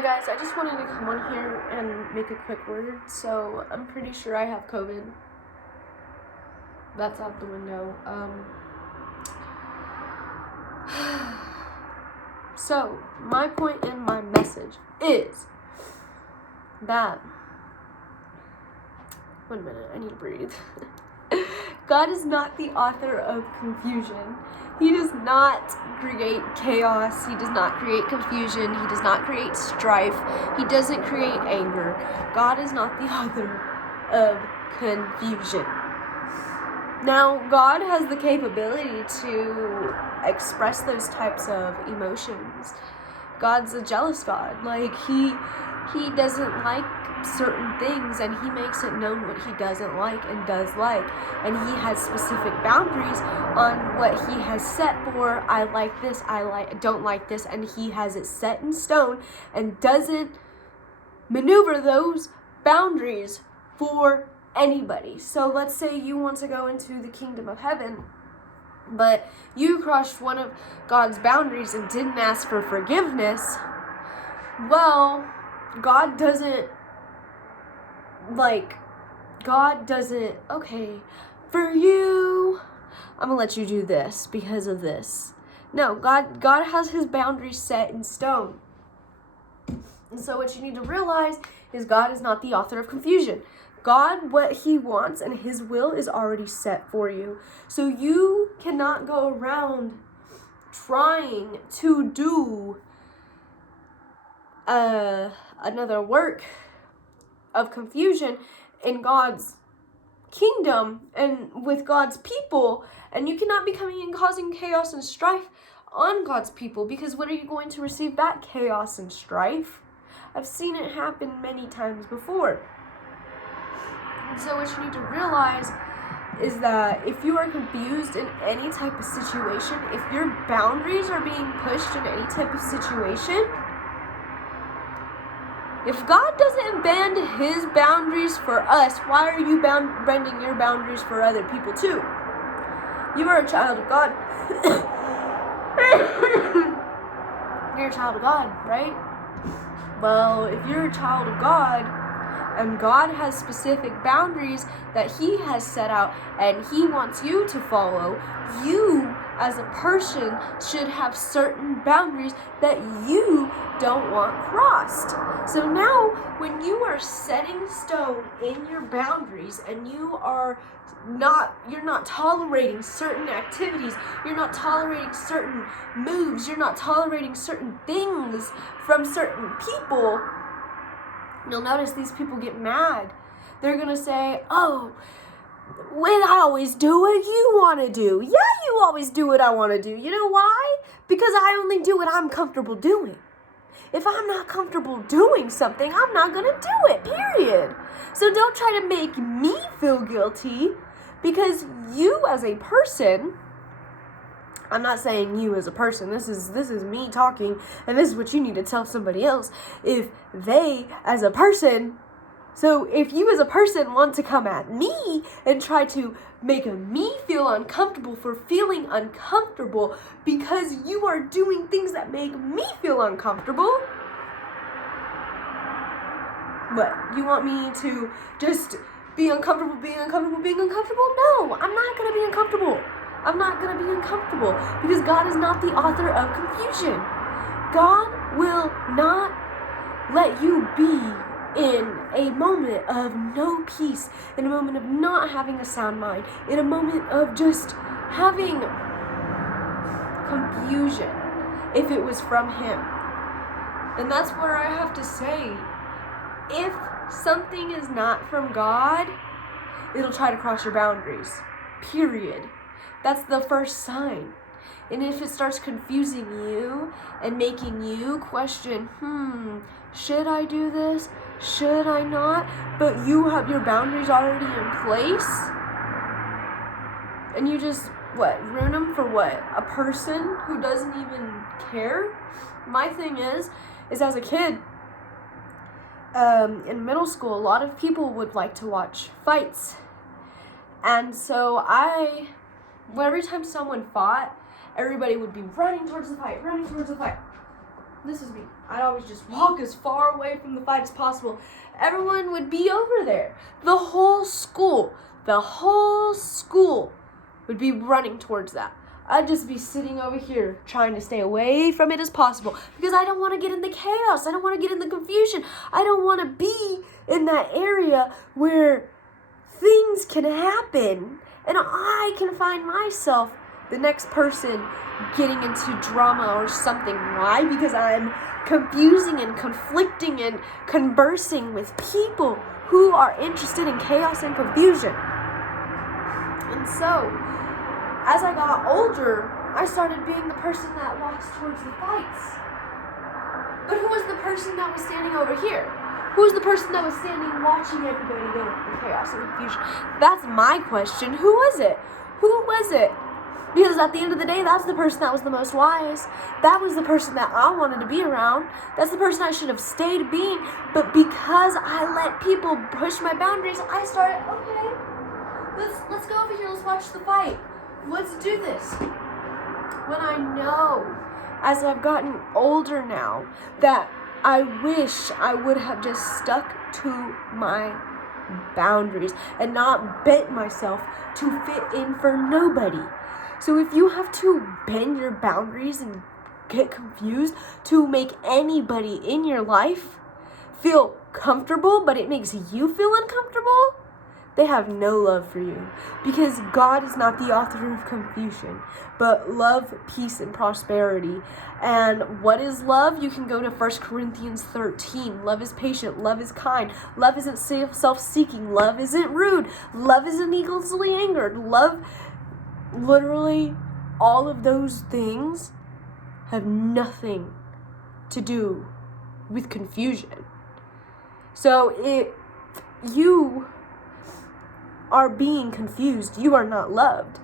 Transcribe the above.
Hey guys, I just wanted to come on here and make a quick word. So I'm pretty sure I have COVID. That's out the window. So my point in my message is that, one minute, I need to breathe. God is not the author of confusion. He does not create chaos. He does not create confusion. He does not create strife. He doesn't create anger. God is not the author of confusion. Now, God has the capability to express those types of emotions. God's a jealous God. He doesn't like certain things, and he makes it known what he doesn't like and does like, and he has specific boundaries on what he has set for. I like this, don't like this, and he has it set in stone and doesn't maneuver those boundaries for anybody. So let's say you want to go into the kingdom of heaven, but you crossed one of God's boundaries and didn't ask for forgiveness. Well, God doesn't, okay, for you, I'm gonna let you do this because of this. No, God has his boundaries set in stone. And so what you need to realize is God is not the author of confusion. God, what he wants and his will is already set for you. So you cannot go around trying to do another work of confusion in God's kingdom and with God's people, and you cannot be coming and causing chaos and strife on God's people, because what are you going to receive back? Chaos and strife. I've seen it happen many times before. And so what you need to realize is that if you are confused in any type of situation, if your boundaries are being pushed in any type of situation, if God doesn't bend his boundaries for us, why are you bending your boundaries for other people too? You are a child of God. You're a child of God, right? Well, if you're a child of God, and God has specific boundaries that he has set out and he wants you to follow, you as a person should have certain boundaries that you don't want crossed. So now when you are setting stone in your boundaries and you're not tolerating certain activities, you're not tolerating certain moves, you're not tolerating certain things from certain people, you'll notice these people get mad. They're going to say, oh, when I always do what you want to do. Yeah, you always do what I want to do. You know why? Because I only do what I'm comfortable doing. If I'm not comfortable doing something, I'm not going to do it, period. So don't try to make me feel guilty, because you as a person, I'm not saying you as a person, this is me talking, and this is what you need to tell somebody else. If they as a person, so if you as a person want to come at me and try to make me feel uncomfortable for feeling uncomfortable because you are doing things that make me feel uncomfortable, what, you want me to just be uncomfortable, being uncomfortable? No, I'm not going to be uncomfortable. I'm not going to be uncomfortable because God is not the author of confusion. God will not let you be in a moment of no peace, in a moment of not having a sound mind, in a moment of just having confusion if it was from him. And that's where I have to say, if something is not from God, it'll try to cross your boundaries, period. That's the first sign. And if it starts confusing you and making you question, should I do this? Should I not? But you have your boundaries already in place, and you just, ruin them for what? A person who doesn't even care? My thing is as a kid, in middle school, a lot of people would like to watch fights. And so every time someone fought, everybody would be running towards the fight. this is me. I'd always just walk as far away from the fight as possible. Everyone would be over there. The whole school would be running towards that. I'd just be sitting over here trying to stay away from it as possible because I don't want to get in the chaos. I don't want to get in the confusion. I don't want to be in that area where things can happen and I can find myself the next person getting into drama or something. Why? Because I'm confusing and conflicting and conversing with people who are interested in chaos and confusion. And so, as I got older, I started being the person that walks towards the fights. But who was the person that was standing over here? Who was the person that was standing watching everybody go through chaos and confusion? That's my question. Who was it? Who was it? Because at the end of the day, that's the person that was the most wise. That was the person that I wanted to be around. That's the person I should have stayed being. But because I let people push my boundaries, I started, okay, let's go over here, let's watch the fight. Let's do this. When I know, as I've gotten older now, that I wish I would have just stuck to my boundaries and not bent myself to fit in for nobody. So if you have to bend your boundaries and get confused to make anybody in your life feel comfortable, but it makes you feel uncomfortable, they have no love for you. Because God is not the author of confusion, but love, peace, and prosperity. And what is love? You can go to 1 Corinthians 13. Love is patient. Love is kind. Love isn't self-seeking. Love isn't rude. Love isn't easily angered. Love, literally, all of those things have nothing to do with confusion. So if you are being confused, you are not loved.